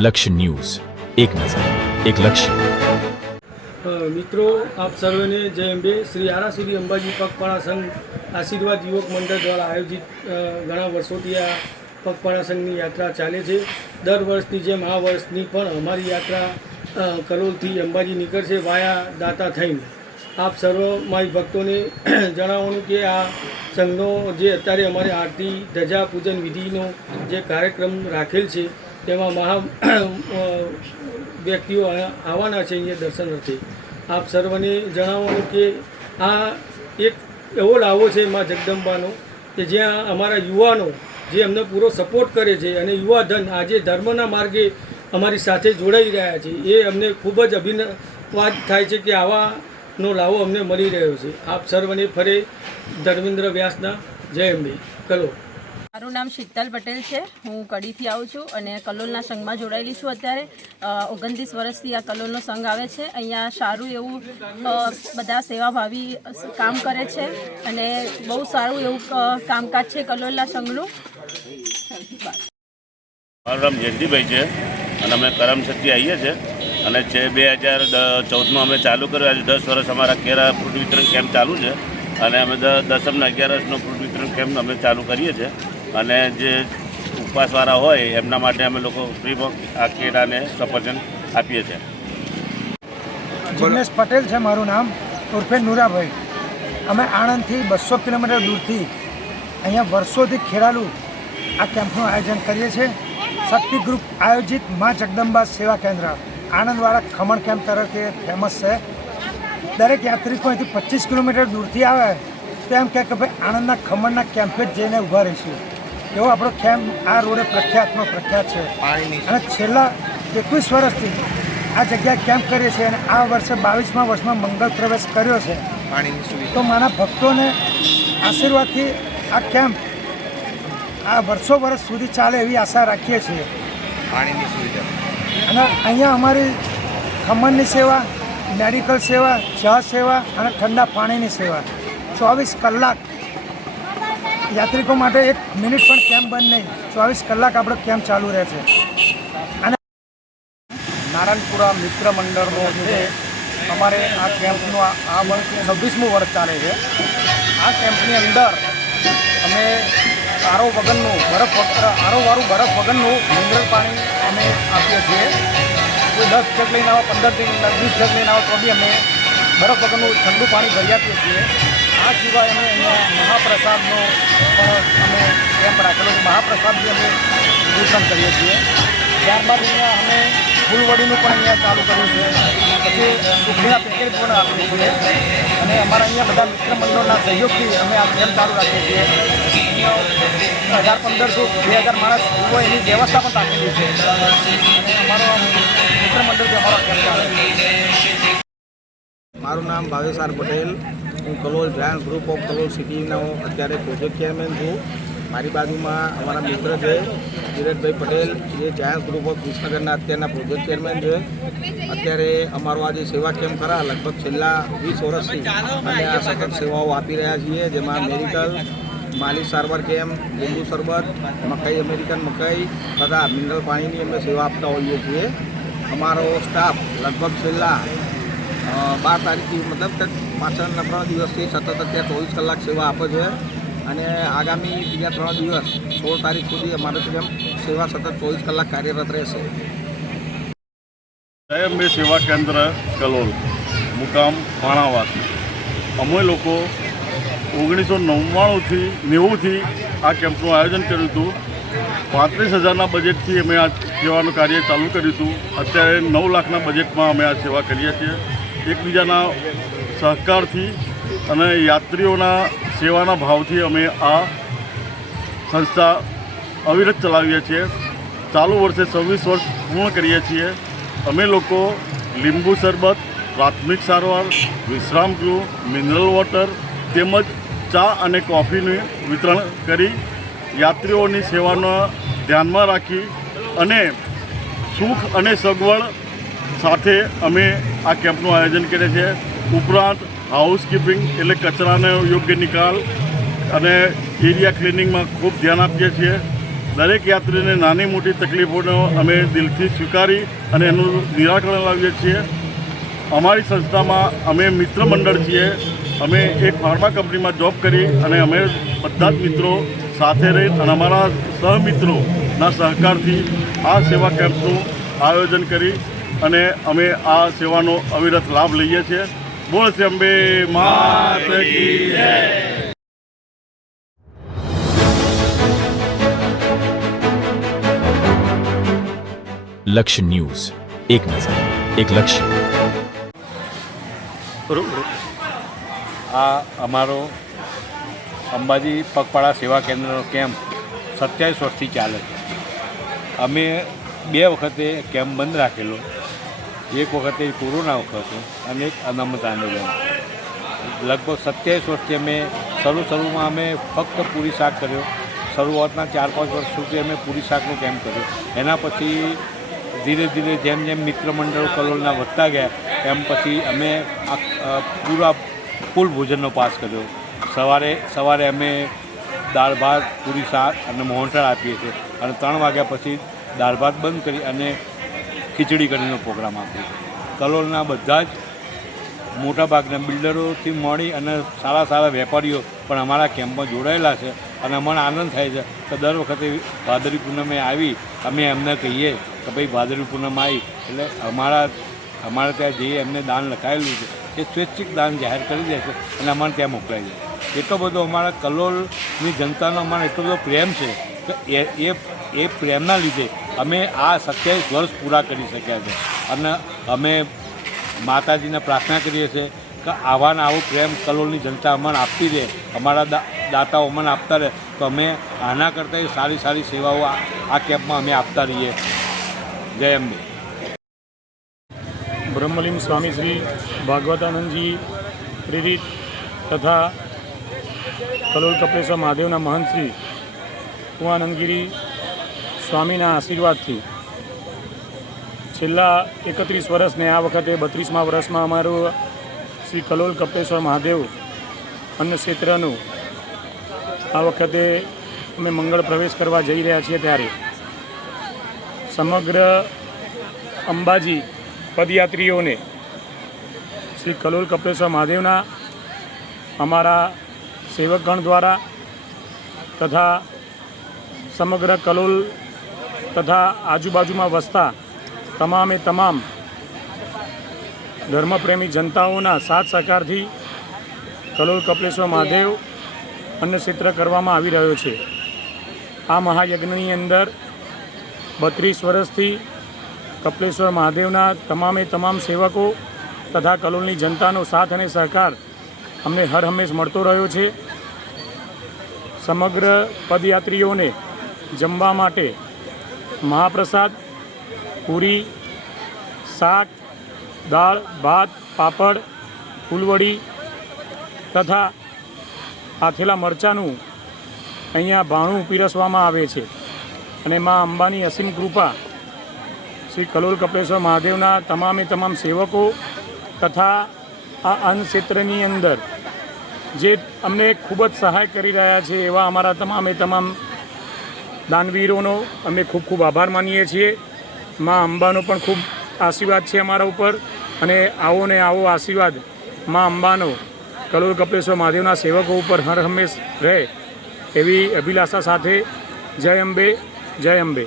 લક્ષ્ય ન્યૂઝ, એક નજર, એક લક્ષ્ય. મિત્રો, આપ સર્વેને જય અંબે. શ્રી આરાસુરી અંબાજી પગપાળા સંઘ આશીર્વાદ યુવક મંડળ દ્વારા આયોજિત ઘણા વર્ષોથી આ પગપાળા સંઘની યાત્રા ચાલે છે. દર વર્ષની જેમ આ વર્ષની પણ અમારી યાત્રા કલોલથી અંબાજી નીકળશે વાયા દાતા થઈને. આપ સર્વ મારી ભક્તોને જણાવવાનું કે આ સંઘનો જે અત્યારે અમારે આરતી ધજા પૂજન વિધિનો જે કાર્યક્રમ રાખેલ છે તેમાં વ્યક્તિઓ આવવાના છે અહીંયા દર્શન અર્થે. આપ સર્વને જણાવવાનું કે આ એક એવો લાવો છે મા જગદંબાનો કે જ્યાં અમારા યુવાનો જે અમને પૂરો સપોર્ટ કરે છે અને યુવાધન આજે ધર્મના માર્ગે અમારી સાથે જોડાઈ રહ્યા છે એ અમને ખૂબ જ અભિનવાદ થાય છે કે આવાનો લાવો અમને મળી રહ્યો છે. આપ સર્વને ફરે ધર્મેન્દ્ર વ્યાસના જય અંબે. કલો. મારું નામ શીતલ પટેલ છે. હું કડીથી આવું છું અને કલોલના સંઘમાં જોડાયેલી છું. અત્યારે 29 વર્ષથી આ કલોલનો સંઘ આવે છે. અહીંયા સારું એવું બધા સેવાભાવી કામ કરે છે અને બહુ સારું એવું કામકાજ છે કલોલના સંઘનું. મારું નામ જયંતિભાઈ છે અને અમે કરમસદથી આવીએ છીએ અને 2014માં અમે ચાલુ કર્યું. આજે 10 વર્ષ અમારા કેરા ફ્રૂટ વિતરણ કેમ્પ ચાલુ છે અને અમે 10મના 11નો ફ્રૂટ વિતરણ કેમ્પ અમે ચાલુ કરીએ છીએ અને જે ઉપવાસવાળા હોય એમના માટે અમે લોકો ફ્રીમાં આ કેળાને સફરજન આપીએ છીએ. જિગ્નેશ પટેલ છે મારું નામ, ઉર્ફે નુરાભાઈ. અમે આણંદથી 200 કિલોમીટર દૂરથી અહીંયા વર્ષોથી ખેરાલુ આ કેમ્પનું આયોજન કરીએ છીએ. શક્તિ ગ્રુપ આયોજિત મા જગદંબા સેવા કેન્દ્ર આણંદવાળા ખમણ કેમ્પ તરફથી ફેમસ છે. દરેક યાત્રિકો અહીંથી 25 કિલોમીટર દૂરથી આવે તો એમ કહે કે ભાઈ આણંદના ખમણના કેમ્પે જ જઈને ઊભા રહીશું. એવો આપણો કેમ્પ આ રોડે પ્રખ્યાત છે અને છેલ્લા 21 વર્ષથી આ જગ્યાએ કેમ્પ કરીએ છીએ અને આ વર્ષે 22મા વર્ષમાં મંગળ પ્રવેશ કર્યો છે. તો મારા ભક્તોને આશીર્વાદથી આ કેમ્પ આ વર્ષ સુધી ચાલે એવી આશા રાખીએ છીએ. પાણીની સુવિધા અને અહીંયા અમારી ખમણની સેવા, મેડિકલ સેવા, ચા સેવા અને ઠંડા પાણીની સેવા 24 કલાક યાત્રિકો માટે 1 મિનિટ પણ કેમ્પ બંધ નહીં. 24 કલાક આપણો કેમ્પ ચાલુ રહે છે. અને નારાયણપુરા મિત્ર મંડળનો છે અમારે આ કેમ્પનું આ વર્ષ 26મું વર્ષ ચાલે છે. આ કેમ્પની અંદર અમે આરોવાળું બરફ વગરનું મિનરલ પાણી અમે આપીએ છીએ. કોઈ 10 જગ લઈને આવો, 15 જગ 20 જગ લઈને આવો તો બી અમે બરફ વગરનું ઠંડુ પાણી ભરી આપીએ છીએ. આ સિવાય અમે અહીંયા મહાપ્રસાદનો પણ અમે કેમ્પ રાખેલો છે. મહાપ્રસાદ બી અમે વિતરણ કરીએ છીએ. ત્યારબાદ અહીંયા અમે ફૂલવડીનું પણ અહીંયા ચાલુ કર્યું છે. પછી સુખડીના પેકેટ પણ આપીએ છીએ અને અમારા અહીંયા બધા મિત્ર મંડળના સહયોગથી અમે આ કેમ્પ ચાલુ રાખીએ છીએ. અહીંયા 1500-2000 માણસ હોય એની વ્યવસ્થા પણ રાખેલી છે અને અમારો મિત્ર મંડળથી અમારો કેમ્પ ચાલે છે. મારું નામ ભાવેશ આર પટેલ. હું Kalol Giants group of Kalol સિટીનો અત્યારે પ્રોજેક્ટ ચેરમેન છું. મારી બાજુમાં અમારા મિત્ર છે ધીરજભાઈ પટેલ, જે જાયન્ટ્સ ગ્રુપ ઓફ વિસનગરના અત્યારના પ્રોજેક્ટ ચેરમેન છે. અત્યારે અમારો આજે સેવા કેમ્પ ખરા લગભગ છેલ્લા 20 વર્ષથી અમે આ સતત સેવાઓ આપી રહ્યા છીએ. જેમાં મેડિકલ, માલી સારવાર કેમ્પ, લીંબુ શરબત, મકાઈ, અમેરિકન મકાઈ તથા મિનરલ પાણીની અમે સેવા આપતા હોઈએ છીએ. અમારો સ્ટાફ લગભગ છેલ્લા 12 તારીખથી મતલબ કે પાછળના 3 દિવસથી સતત અત્યારે 24 કલાક સેવા આપે છે અને આગામી બીજા 3 દિવસ 16 તારીખ સુધી અમારે કેમ સેવા સતત 24 કલાક કાર્યરત રહેશે. જય અંબે સેવા કેન્દ્ર કલોલ, મુકામ ભાણાવાસ. અમે લોકો 1999થી આ કેમ્પનું આયોજન કર્યું હતું. 35,000ના બજેટથી અમે આ સેવાનું કાર્ય ચાલુ કર્યું હતું. અત્યારે 9 લાખના બજેટમાં અમે આ સેવા કરીએ છીએ. એકબીજાના સહકારથી અને યાત્રીઓના સેવાના ભાવથી અમે આ સંસ્થા અવિરત ચલાવીએ છીએ. ચાલુ વર્ષે 26 વર્ષ પૂર્ણ કરીએ છીએ. અમે લોકો લીંબુ શરબત, પ્રાથમિક સારવાર, વિશ્રામ ગૃહ, મિનરલ વોટર તેમજ ચા અને કોફીનું વિતરણ કરી યાત્રીઓની સેવાને ધ્યાનમાં રાખી અને સુખ અને સગવડ સાથે અમે આ કેમ્પનું આયોજન કરીએ છીએ. ઉપરાંત હાઉસકીપિંગ એટલે કચરાનો યોગ્ય નિકાલ અને એરિયા ક્લિનિંગમાં ખૂબ ધ્યાન આપીએ છીએ. દરેક યાત્રીને નાની મોટી તકલીફોનો અમે દિલથી સ્વીકારી અને એનું નિરાકરણ લાવીએ છીએ. અમારી સંસ્થામાં અમે મિત્ર મંડળ છીએ. અમે એક ફાર્મા કંપનીમાં જોબ કરી અને અમે બધા જ મિત્રો સાથે રહી અને અમારા સહમિત્રોના સહકારથી આ સેવા કેમ્પનું આયોજન કરી અને અમે આ સેવાનો અવિરત લાભ લઈએ છીએ. બોલ શ્રી અંબે માત કી જય. લક્ષ્ય ન્યૂઝ, એક નજર, એક લક્ષ્ય. આ અમારો અંબાજી પગપાળા સેવા કેન્દ્રનો કેમ્પ 27 વર્ષથી ચાલે છે. અમે 2 વખતે કેમ્પ બંધ રાખેલો, એક વખતે કોરોના વખતે અને એક અનામત આંદોલન. લગભગ 27 વર્ષથી અમે શરૂમાં અમે ફક્ત પૂરી શાક કર્યો. શરૂઆતના 4-5 વર્ષ સુધી અમે પૂરી શાકનો કેમ્પ કર્યો. એના પછી ધીરે ધીરે જેમ જેમ મિત્ર મંડળો કલોલના વધતા ગયા એમ પછી અમે પૂરા ફૂલ ભોજનનો પાસ કર્યો. સવારે અમે દાળ ભાત, પૂરી શાક અને મોહનથાળ આપીએ છીએ અને 3 વાગ્યા પછી દાળ ભાત બંધ કરી અને ખીચડી કઢીનો પ્રોગ્રામ આપીએ છીએ. કલોલના બધા જ મોટાભાગના બિલ્ડરોથી મળી અને સારા વેપારીઓ પણ અમારા કેમ્પમાં જોડાયેલા છે અને અમને આનંદ થાય છે કે દર વખતે ભાદરવી પૂનમે આવી અમે એમને કહીએ કે ભાઈ ભાદરવી પૂનમ આવી એટલે અમારા ત્યાં જે એમને દાન લખાયેલું છે એ સ્વૈચ્છિક દાન જાહેર કરી દે છે અને અમારે ત્યાં મોકલાઈ દે. એટલો બધો અમારા કલોલની જનતાનો અમારો એટલો બધો પ્રેમ છે કે એ પ્રેમના લીધે અમે આ 27 વર્ષ પૂરા કરી શક્યા છે અને અમે માતાજીને પ્રાર્થના કરીએ છીએ કે આવાને આવો પ્રેમ કલોલની જનતા અમને આપતી રહે, અમારા દાતાઓ અમને આપતા રહે તો અમે આના કરતાં સારી સેવાઓ આ કેમ્પમાં અમે આપતા રહીએ. જય અંબે. બ્રહ્મલીન સ્વામી શ્રી ભાગવતાનંદજી પ્રેરિત તથા કલોલ કપલેશ્વર મહાદેવના મહંત શ્રી કુવાનંદગીરી સ્વામીના આશીર્વાદથી છેલ્લા 31 વર્ષને આ વખતે 32મા વર્ષમાં અમારું શ્રી કલોલ કપલેશ્વર મહાદેવ અન્ન ક્ષેત્રનું આ વખતે અમે મંગળ પ્રવેશ કરવા જઈ રહ્યા છીએ ત્યારે સમગ્ર અંબાજી પદયાત્રીઓને શ્રી કલોલ કપલેશ્વર મહાદેવના અમારા સેવકગણ દ્વારા તથા સમગ્ર કલોલ તથા આજુબાજુમાં વસતા તમામ ધર્મપ્રેમી જનતાઓના સાથ સહકારથી કલોલ કપલેશ્વર મહાદેવ અન્ન ક્ષેત્ર કરવામાં આવી રહ્યો છે. આ મહાયજ્ઞની અંદર 32 વર્ષથી કપલેશ્વર મહાદેવના તમામ સેવકો તથા કલોલની જનતાનો સાથ અને સહકાર અમને હર હંમેશ મળતો રહ્યો છે. સમગ્ર પદયાત્રીઓને જમવા માટે મહાપ્રસાદ, પૂરી, શાક, દાળ ભાત, પાપડ, ફૂલવડી તથા આથેલા મરચાંનું અહીંયા ભાણું પીરસવામાં આવે છે અને મા અંબાની અસીમ કૃપા શ્રી કલોલ કપલેશ્વર મહાદેવના તમામ સેવકો તથા આ અન્ન ક્ષેત્રની અંદર જે અમને ખૂબ જ સહાય કરી રહ્યા છે એવા અમારા તમામ દાનવીરોનો અમે ખૂબ આભાર માનીએ છીએ. મા અંબાનો પણ ખૂબ આશીર્વાદ છે અમારા ઉપર અને આવો આશીર્વાદ મા અંબાનો કલોલ કપલેશ્વર મહાદેવના સેવકો ઉપર હર હંમેશ રહે એવી અભિલાષા સાથે જય અંબે, જય અંબે.